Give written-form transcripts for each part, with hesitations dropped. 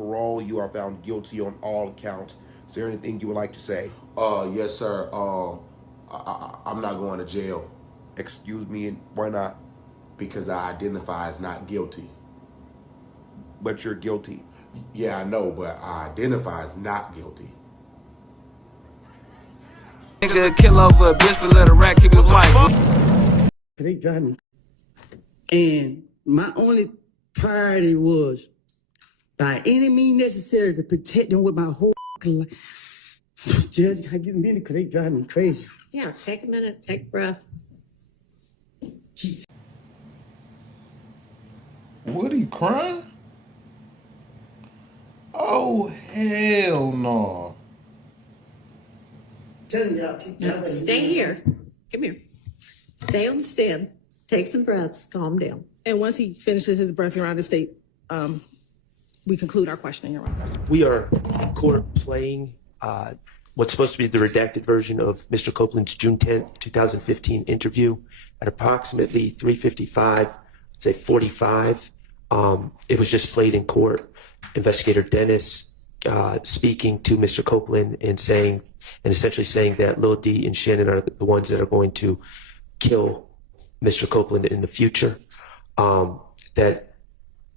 parole. You are found guilty on all counts. Is there anything you would like to say? Yes, sir. I'm not going to jail. Excuse me, and why not? Because I identify as not guilty. But you're guilty. Yeah, I know, but I identify as not guilty. Nigga kill over a bitch, but let a rat keep his wife. They driving. And my only priority was, by any means necessary, to protect them with my whole life. Judge, I get a minute because they driving me crazy. Yeah, take a minute, take a breath. Jeez. What, he crying? Oh, hell no. Telling y'all, keep No, stay here. Come here. Stay on the stand. Take some breaths. Calm down. And once he finishes his breath, Your Honor, the state, we conclude our questioning, Your Honor. We are in court playing what's supposed to be the redacted version of Mr. Copeland's June 10th, 2015 interview at approximately 3:55, say 45. It was just played in court. Investigator Dennis speaking to Mr. Copeland and essentially saying that Lil D and Shannon are the ones that are going to kill Mr. Copeland in the future. That,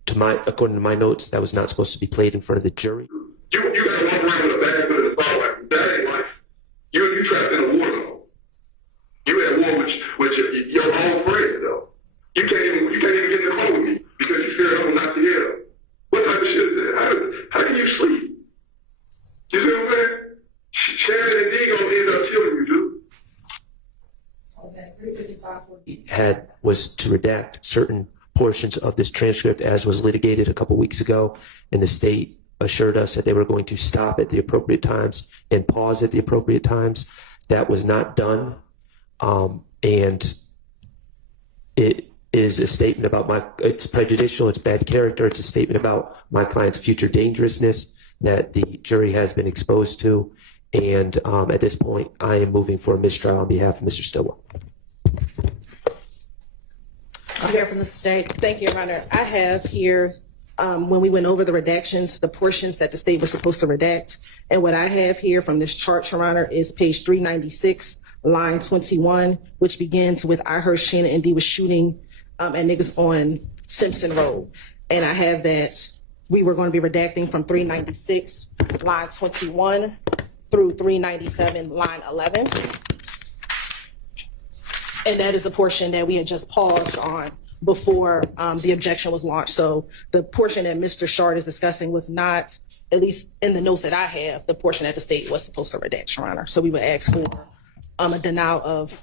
according to my notes, that was not supposed to be played in front of the jury. You gotta walk around with a bag full of assault rifles. That ain't life. You trapped in a war zone. You at war with your own friends though. You can't even get in the car with me because you scared I'm not to hear. What type of shit is that? How can you sleep? You see what I'm saying? Shannon and D gonna end up killing you, dude. Was to redact certain portions of this transcript as was litigated a couple weeks ago, and the state assured us that they were going to stop at the appropriate times and pause at the appropriate times. That was not done, and it is a statement about it's prejudicial, it's bad character, it's a statement about my client's future dangerousness that the jury has been exposed to, and at this point I am moving for a mistrial on behalf of Mr. Stillwell. I'll hear from the state. Thank you, Your Honor. I have here, when we went over the redactions, the portions that the state was supposed to redact. And what I have here from this chart, Your Honor, is page 396, line 21, which begins with, I heard Shannon and D was shooting at niggas on Simpson Road. And I have that we were going to be redacting from 396, line 21 through 397, line 11. And that is the portion that we had just paused on before the objection was launched. So the portion that Mr. Shard is discussing was not, at least in the notes that I have, the portion that the state was supposed to redact, Your Honor. So we would ask for a denial of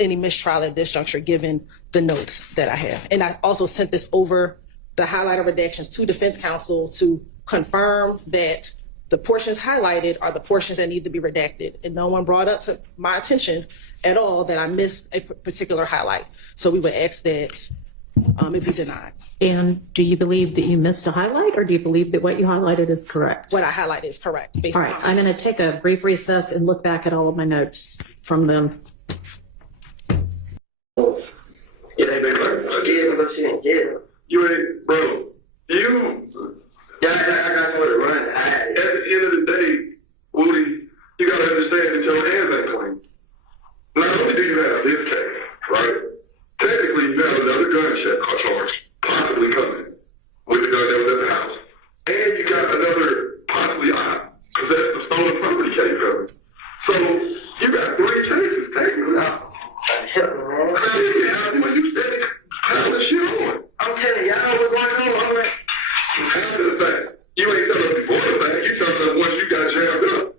any mistrial at this juncture, given the notes that I have. And I also sent this over, the highlighted redactions, to defense counsel to confirm that the portions highlighted are the portions that need to be redacted. And no one brought up to my attention at all that I missed a particular highlight. So we would ask that it be denied. And do you believe that you missed a highlight, or do you believe that what you highlighted is correct? What I highlighted is correct. All right, I'm going to take a brief recess and look back at all of my notes from them. Yeah, you ain't, bro. Yeah, I got to run. At the end of the day, Woody, you got to understand that your hands ain't clean. Not only do you have this case, right? Technically, you have another gunshot charge possibly coming with the gun that was at the house. And you got another possibly possessed of stolen property case coming. So you got 3 cases technically out. Crazy, when you steady piling shit on. I'm telling y'all know what's going on. I'm like, after the fact. You ain't telling us before the fact. You telling us once you got jammed up.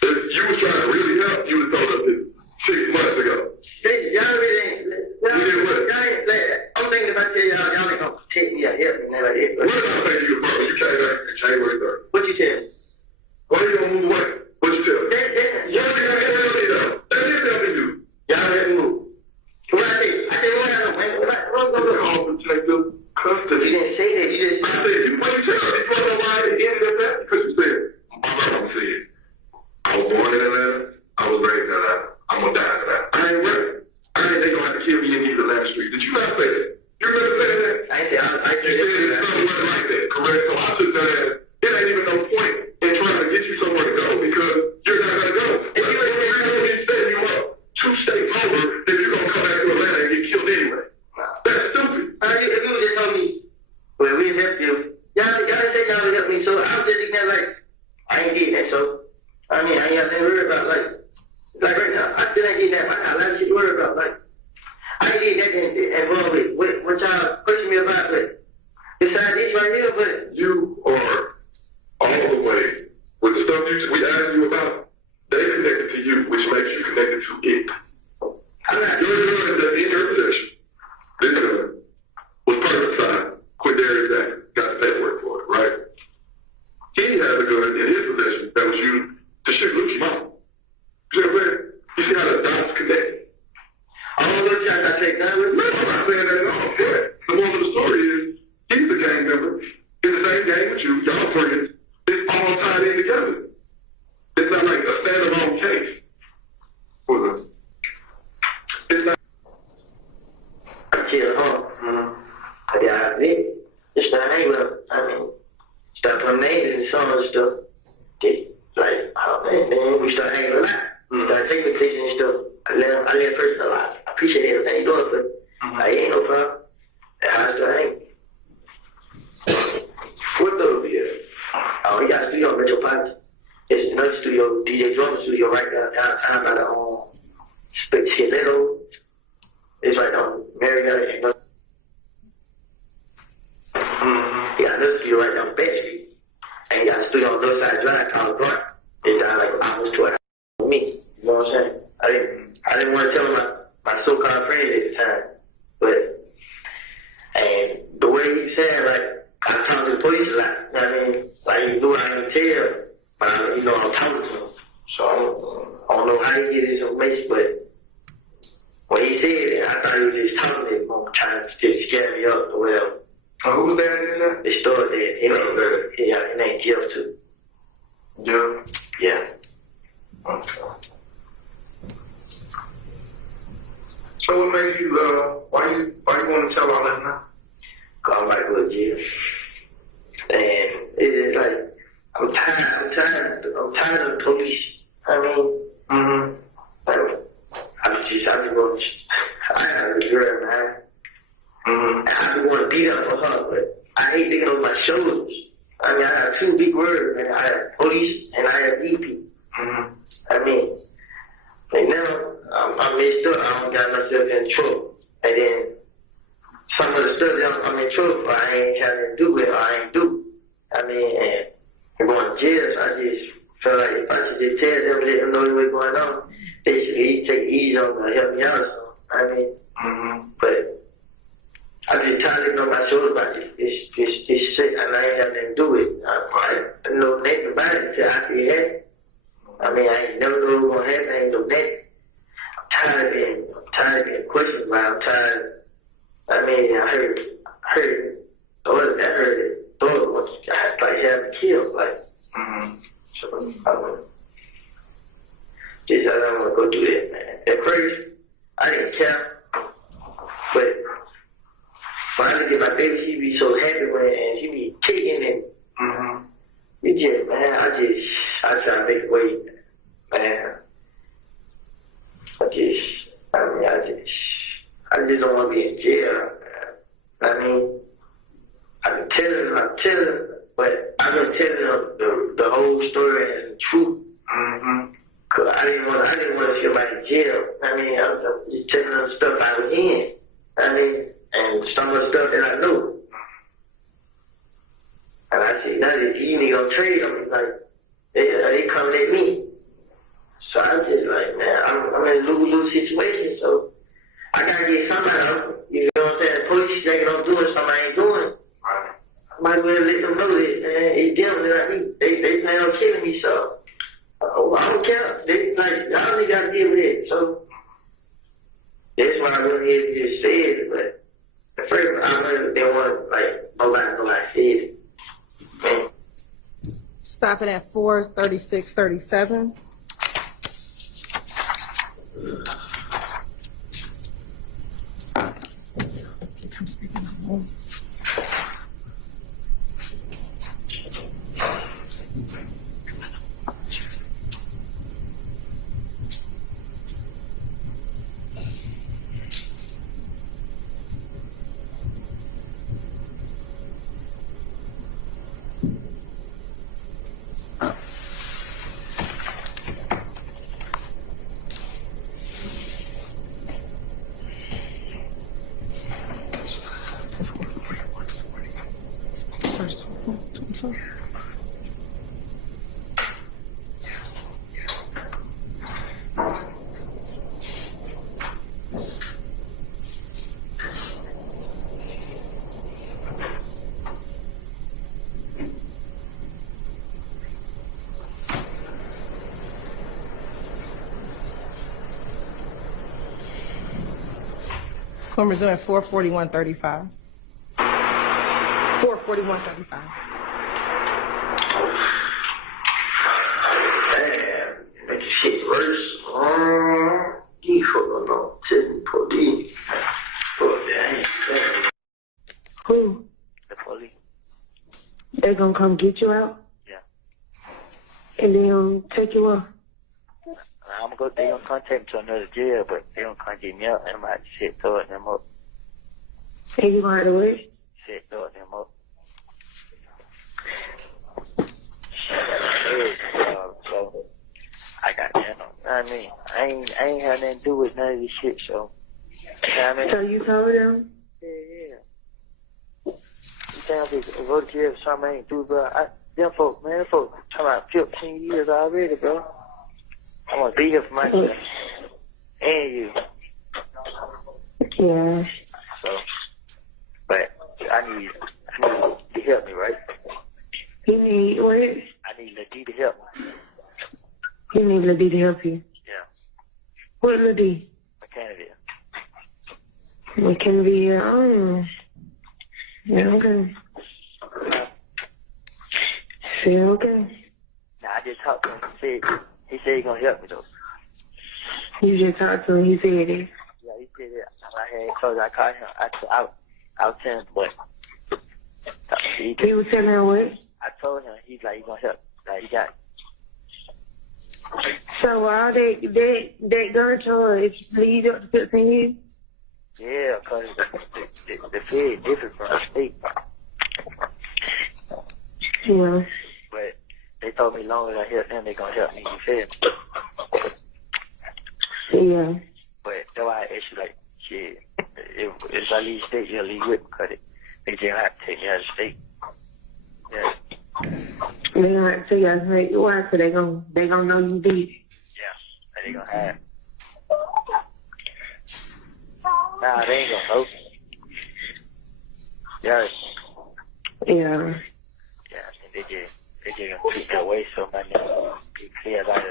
If you was trying to really help, you would have told us this 6 months ago. Hey, y'all really ain't. Y'all ain't that. I'm thinking if I tell y'all ain't gonna protect me or help me. Like that. What did I say to you, bro? You came back in January 3rd. What you said? Why are you gonna move away? What you tell me? Y'all ain't gonna tell me though. That is helping you. Y'all let me move. What I say? I said, what I know, man? What's Protective custody. You didn't say that. You just. I said, when you tell me, you he had a gun in his possession that was used to shoot Lucci mama. You see what I'm saying? You see how the dots connect? I don't know if y'all got that gun with me. No, I'm not saying that at all. Yeah. The moral of the story is he's a gang member in the same gang with you. Y'all friends. It's all tied in together. It's not like a standalone case. It's not. Chill, huh? Mm-hmm. Yeah, I admit, it's not hang with him. I mean, start putting names in some of the stuff. Like, oh man, we start hanging a lot. Start taking pictures and stuff. I let first know I appreciate everything you doing for me. Like, ain't no problem. That's how I start hanging. What though, yeah? Oh, we got a studio in Metro Pocket. It's another studio, DJ Jordan studio right downtown by the Stiletto. It's right on Marietta. He got another studio right down Bed Street. And he got a studio on the other side of Drive called Grunt. It's got like almost 2 hours with me. You know what I'm saying? I didn't want to tell my so-called friends at the time. But, and the way he said, like, I talked to the police a lot. You know what I mean? Like, he knew I didn't tell, but I'm talking to him. So I don't know how he get his information, but when he said it, I thought he was just talking to him, trying to just scare me up or whatever. Who was there in there? The store there. His name Jeff too. Jeff? Yeah. Okay. So what made you, why you want to tell all that now? Cause I'm like, look, Jeff. And it's like, I'm tired of the police. I mean, like, I have a girl, man. And I just want to beat up for her, but I hate thinking on my shoulders. I mean, I have 2 big words, man. I have police and I have EP. I mean, and now I'm messed up. I don't got myself in trouble. And then some of the stuff that I'm in trouble for, I ain't trying to do it or I ain't do. I mean, and I'm going to jail, so I just feel like if I should just tell them, let them know what's going on, they should at least take it easy on me and help me out or something. I mean, but I just tired of getting on my shoulders about this shit, and I ain't got nothing to do with it. I know nothing about it until I see it. I mean, I ain't never know what's gonna happen. I ain't know nothing. I'm tired of being questioned about. I'm tired. I mean, I heard it. I heard it. Thought was like having killed. Like, so I don't want to go do that, man. At first, I didn't care, but when I look at my baby, she be so happy and she be kicking and you just, man, I try to make it wait, man. I just don't want to be in jail, man. I mean, I'm telling, but I've been telling them the whole story and the truth. Cause I didn't want to see somebody in jail. I mean, I'm just telling them stuff I was in. I mean, and some of the stuff that I knew. And I said, now that you niggas gonna trade them, like, they coming at me. So I'm just like, man, I'm in a lose-lose situation, so I gotta get somebody else. You know what I'm saying? The police think I'm doing something I ain't doing. I might as well let them know that, man, it's them that I need. They plan on killing me, so I don't care. They like, y'all niggas gotta deal with it. So that's why I went ahead and just said it, but at first I really didn't want to, like, nobody said it. Man. Stopping at 4:36:37. I'm speaking of home. Court resumed at 4:41:35. 4:41:35. Damn, make shit worse. You fucking know, sitting police. Oh, damn. Who? The police. They gonna come get you out? Yeah. And then take you off? They gonna contact me to another jail, but they don't come get me out, and I'm gonna have to shit throwing them up. And you gonna have to wait? Shit throwing them up. So I got that. I mean, I ain't had nothing to do with none of this shit. So, you know what I mean? So you told them? Yeah. You think I go to jail for something I ain't do, bro? Them folks, man, them folks talking about 15 years already, bro. I want to be here for myself and you. Yeah. So, but I need you to help me, right? You need what? I need Lady to help me. You need Lady to help you? Yeah. What Lady? McKenna. It can be, yeah, okay. Yeah, okay. Now, I just talked to him. He said he gonna help me, though. You just talked to him, he said it. Yeah, he said it. I had close. I called him. I was telling him what. He was telling her what? I told him. He's like, he gonna help. Like, he got it. So all that gun charge leads up to 15 years? Yeah, because the fed is different from the state. Yeah. But they told me as long as I help them, they gonna help me. You feel me? Yeah. But that's why I asked you, like, shit, if I leave state, you'll leave with me, because they just have to take me out of state. Yeah. They gonna have to tell you, hey, why? So they gonna know you did. Yeah, they gonna have. Nah, they ain't gonna know. Yeah. Yeah. Yeah, they just gonna keep their way so my name be clear out of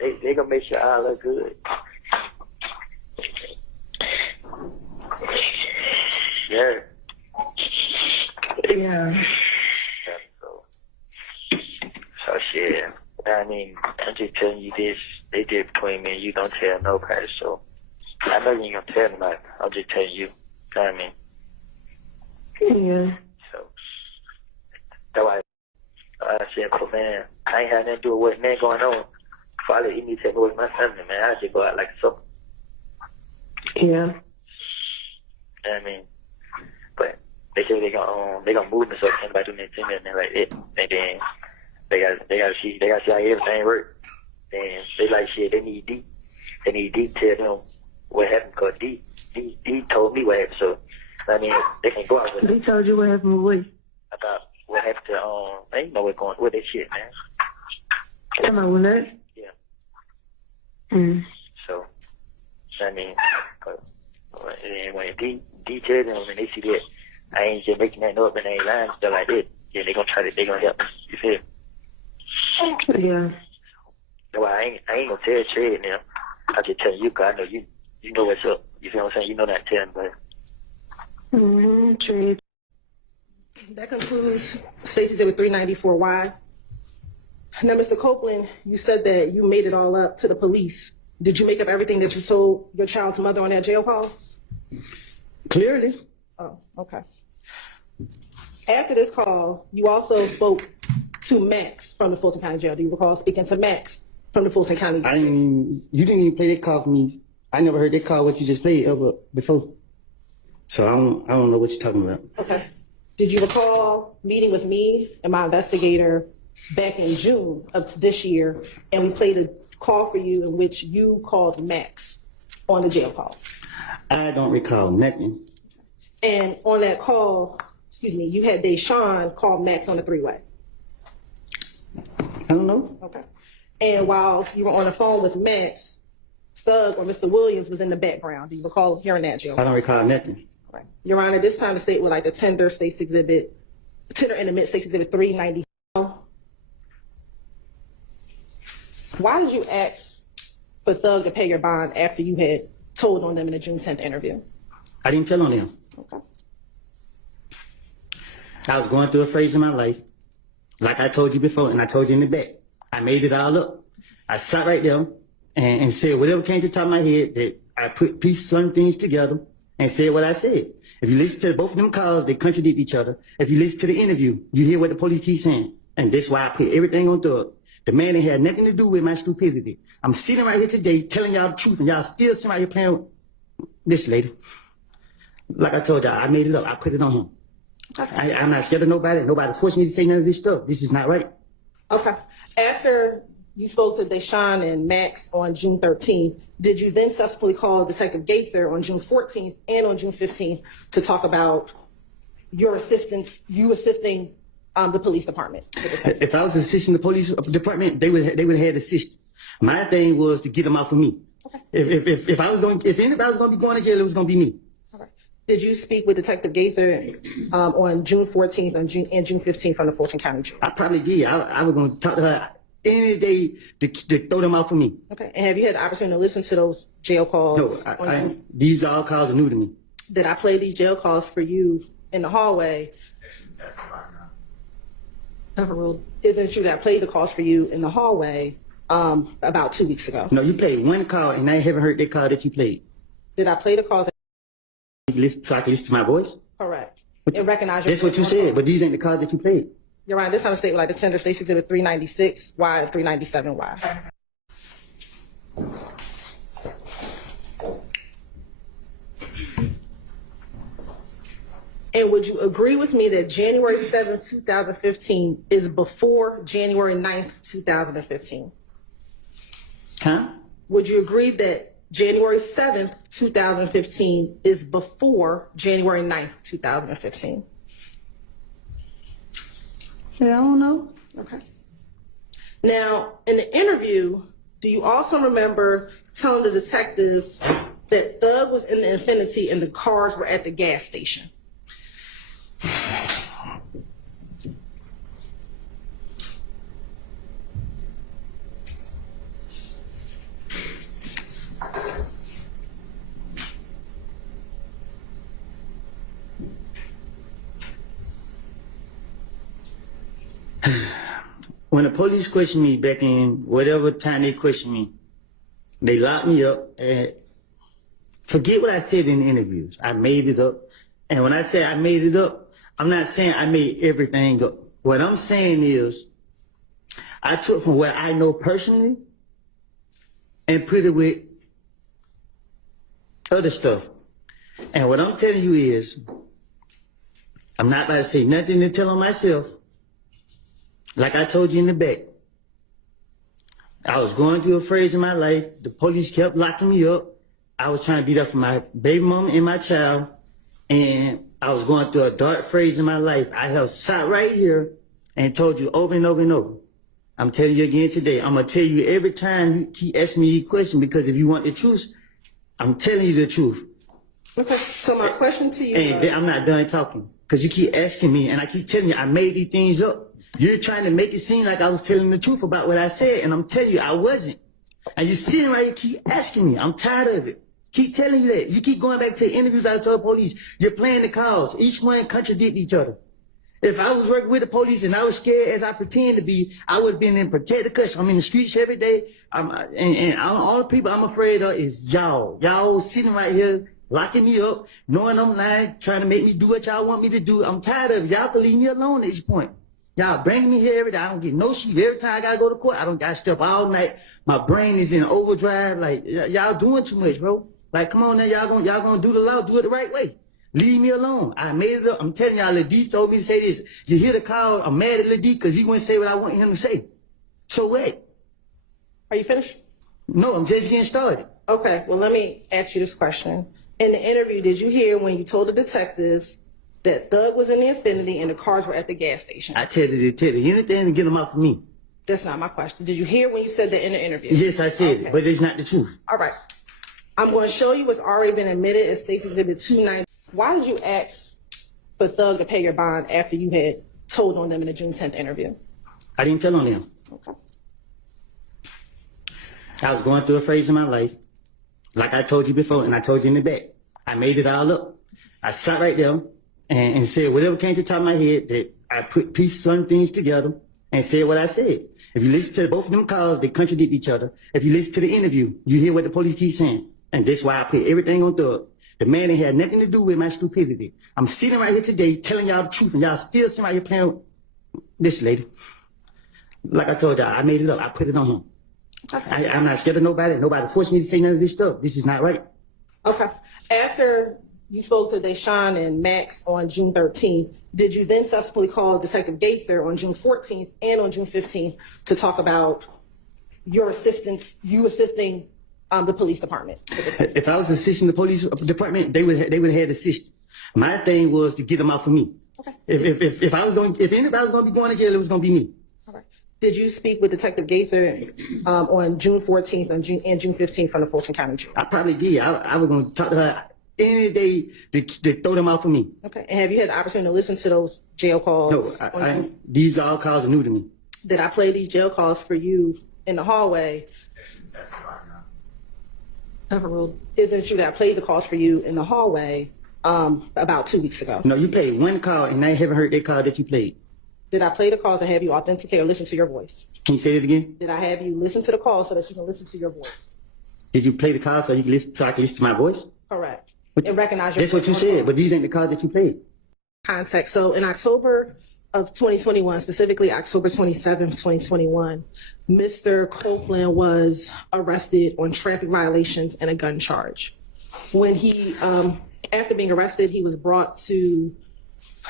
it. They gonna make sure I look good. Yeah. Yeah. So shit. I mean, I'm just telling you this. They did between me and you. Don't tell nobody. So I know you ain't gonna tell nobody. I'm just telling you. You know what I mean? Yeah. So that's why I said, but man, I ain't had nothing to do with what man going on. If I let you tell me with my family, man, I just go out like so. Yeah. You know what I mean? But they say they gonna move me so anybody do anything and then like it, and then they gotta see how everything works. And they like shit. They need D to tell them what happened, because D told me what happened. So I mean, they can go out with They told you what happened with about what happened to they know what's going with that shit, man. Come on, with that? Yeah. So I mean, and when D tell them and they see that I ain't just making that up and I ain't lying stuff like that, yeah, they gonna help me. You feel? Yeah. That's why I ain't gonna tell Trey now. I just tell you, cause I know you know what's up. You feel what I'm saying? You know not telling, but. Trade. That concludes State's Exhibit 394Y. Now, Mr. Copeland, you said that you made it all up to the police. Did you make up everything that you told your child's mother on that jail call? Clearly. Oh, okay. After this call, you also spoke to Max from the Fulton County Jail. Do you recall speaking to Max from the Fulton County Jail? You didn't even play that call for me. I never heard that call what you just played ever before. So I don't know what you're talking about. Okay. Did you recall meeting with me and my investigator back in June of this year, and we played a call for you in which you called Max on the jail call? I don't recall nothing. And on that call, you had Deshaun call Max on the three-way. I don't know. Okay. And while you were on the phone with Max, Thug or Mr. Williams was in the background. Do you recall hearing that, Jill? I don't recall nothing. Right. Your Honor, this time the state would like to tender and admit State's Exhibit 394. Why did you ask for Thug to pay your bond after you had told on them in the June 10th interview? I didn't tell on them. Okay. I was going through a phase in my life, like I told you before, and I told you in the back. I made it all up. I sat right there and said whatever came to the top of my head, that I put pieces some things together and said what I said. If you listen to both of them calls, they contradict each other. If you listen to the interview, you hear what the police keep saying. And that's why I put everything on Thug. The man that had nothing to do with my stupidity. I'm sitting right here today telling y'all the truth, and y'all still sitting right here playing with this lady. Like I told y'all, I made it up. I put it on him. Okay. I'm not scared of nobody. Nobody forced me to say none of this stuff. This is not right. Okay. After you spoke to Deshaun and Max on June 13th, did you then subsequently call Detective Gaither on June 14th and on June 15th to talk about your assistance, you assisting the police department? If I was assisting the police department, they would have had assistance. My thing was to get them out for me. Okay. If anybody was going to be going to jail, it was going to be me. Okay. Did you speak with Detective Gaither on June 14th and June 15th from the Fulton County Jail? I probably did. I was going to talk to her any day to throw them out for me. Okay. And have you had the opportunity to listen to those jail calls? No, these all calls are new to me. Did I play these jail calls for you in the hallway? Overruled. Isn't it true that I played the calls for you in the hallway about 2 weeks ago? No, you played one call, and I haven't heard that call that you played. Did I play the calls? So I can listen to my voice? Correct. And recognize your That's what you said, but these ain't the calls that you played. You're right. This time of state, like the tender State's Exhibit 396, why, 397, why? And would you agree with me that January 7th, 2015 is before January 9th, 2015? Huh? Would you agree that January 7th, 2015 is before January 9th, 2015? Yeah, I don't know. Okay. Now, in the interview, do you also remember telling the detectives that Thug was in the Infiniti and the cars were at the gas station? When the police questioned me back in whatever time they questioned me, they locked me up and forget what I said in the interviews. I made it up. And when I say I made it up, I'm not saying I made everything up. What I'm saying is I took from what I know personally and put it with other stuff. And what I'm telling you is I'm not about to say nothing to tell on myself. Like I told you in the back, I was going through a phase in my life. The police kept locking me up. I was trying to be there for my baby mama and my child. And I was going through a dark phase in my life. I have sat right here and told you over and over and over. I'm telling you again today. I'm going to tell you every time you keep asking me a question, because if you want the truth, I'm telling you the truth. Okay, so my question to you... And I'm not done talking, because you keep asking me, and I keep telling you I made these things up. You're trying to make it seem like I was telling the truth about what I said, and I'm telling you I wasn't. And you're sitting right here, keep asking me. I'm tired of it. Keep telling you that. You keep going back to interviews I told police. You're playing the calls. Each one contradict each other. If I was working with the police and I was scared as I pretend to be, I would have been in protective custody. I'm in the streets every day. And all the people I'm afraid of is y'all. Y'all sitting right here, locking me up, knowing I'm lying, trying to make me do what y'all want me to do. I'm tired of it. Y'all can leave me alone at this point. Y'all bring me here every day. I don't get no sleep. Every time I gotta go to court, I gotta stay up all night. My brain is in overdrive. Like, y'all doing too much, bro. Like, come on now, y'all gonna do the law, do it the right way. Leave me alone. I made it up. I'm telling y'all, Lil D told me to say this. You hear the call, I'm mad at Lil D because he wouldn't say what I want him to say. So what? Are you finished? No, I'm just getting started. Okay, well, let me ask you this question. In the interview, did you hear when you told the detectives that Thug was in the Infiniti and the cars were at the gas station? I tell you anything to get them off of me. That's not my question. Did you hear when you said that in the interview? Yes, I said it, but it's not the truth. All right. I'm going to show you what's already been admitted as State's Exhibit 290. Why did you ask for Thug to pay your bond after you had told on them in the June 10th interview? I didn't tell on them. Okay. I was going through a phase in my life, Like I told you before, and I told you in the back, I made it all up. I sat right there and said whatever came to the top of my head, that I put pieces of things together and said what I said. If you listen to both of them calls, they contradict each other. If you listen to the interview, you hear what the police keep saying. And that's why I put everything on Thug. The man ain't had nothing to do with my stupidity. I'm sitting right here today telling y'all the truth, and y'all still sitting right here playing with this lady. Like I told y'all, I made it up. I put it on him. Okay. I'm not scared of nobody. Nobody forced me to say none of this stuff. This is not right. Okay. After you spoke to Deshaun and Max on June 13th, did you then subsequently call Detective Gaither on June 14th and on June 15th to talk about your assistance, you assisting the police department? If I was assisting the police department, they would have had assistance. My thing was to get them out for me. Okay. If anybody was going to be going to jail, it was going to be me. Did you speak with Detective Gaither on June 14th and June 15th from the Fulton County Jail? I probably did. I was going to talk to her any day to throw them out for me. Okay. And have you had the opportunity to listen to those jail calls? No, these all calls are new to me. Did I play these jail calls for you in the hallway? Overruled. Is it true that I played the calls for you in the hallway about 2 weeks ago? No, you played one call, and I haven't heard that call that you played. Did I play the calls and have you authenticate or listen to your voice? Can you say that again? Did I have you listen to the call so that you can listen to your voice? Did you play the call so you can listen, so I can listen to my voice? Correct. And recognize your That's what you said, but these ain't the calls that you played. Context. So in October of 2021, specifically October 27th, 2021, Mr. Copeland was arrested on traffic violations and a gun charge. When he, after being arrested, he was brought to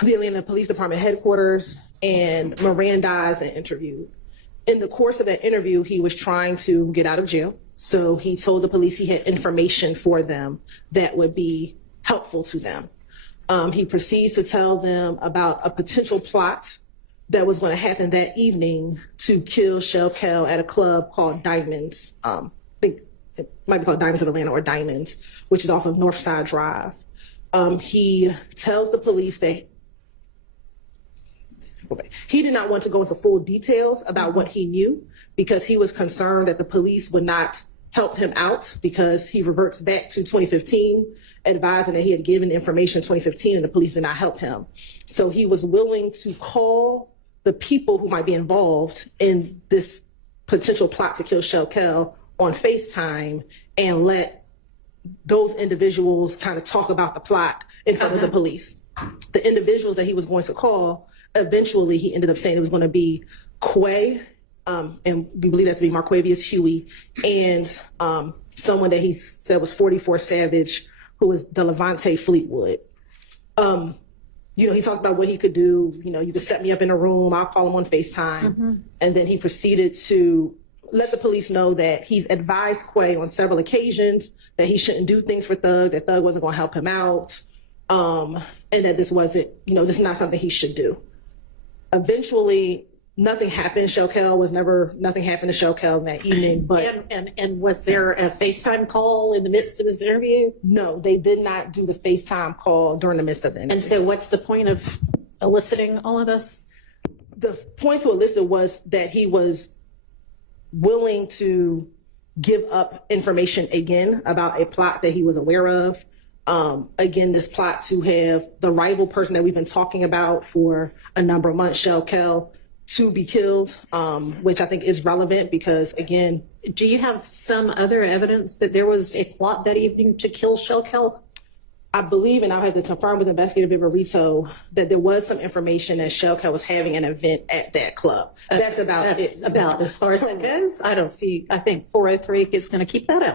the Atlanta Police Department headquarters and Mirandized and interviewed. In the course of that interview, he was trying to get out of jail. So he told the police he had information for them that would be helpful to them. He proceeds to tell them about a potential plot that was going to happen that evening to kill Shelkel at a club called Diamonds. I think it might be called Diamonds of Atlanta or Diamonds, which is off of Northside Drive. He tells the police that he did not want to go into full details about what he knew because he was concerned that the police would not help him out because he reverts back to 2015, advising that he had given information in 2015 and the police did not help him. So he was willing to call the people who might be involved in this potential plot to kill Shelkel on FaceTime and let those individuals kind of talk about the plot in front of the police. The individuals that he was going to call, eventually he ended up saying it was going to be Quay, and we believe that to be Marquavius Huey, and someone that he said was 44 Savage, who was Delevante Fleetwood. He talked about what he could do. You could set me up in a room, I'll call him on FaceTime. And then he proceeded to let the police know that he's advised Quay on several occasions that he shouldn't do things for Thug, that Thug wasn't going to help him out, and that this wasn't, this is not something he should do. Eventually, nothing happened. Nothing happened to Shelkel in that evening. But and was there a FaceTime call in the midst of this interview? No, they did not do the FaceTime call during the midst of the interview. And so what's the point of eliciting all of this? The point to elicit was that he was willing to give up information again about a plot that he was aware of. Again, this plot to have the rival person that we've been talking about for a number of months, Shelkel, to be killed, which I think is relevant because, again... Do you have some other evidence that there was a plot that evening to kill Shelkel? I believe, and I'll have to confirm with investigator Rico, that there was some information that Shelkel was having an event at that club. That's about it. About as far as that goes. I think 403 is going to keep that up.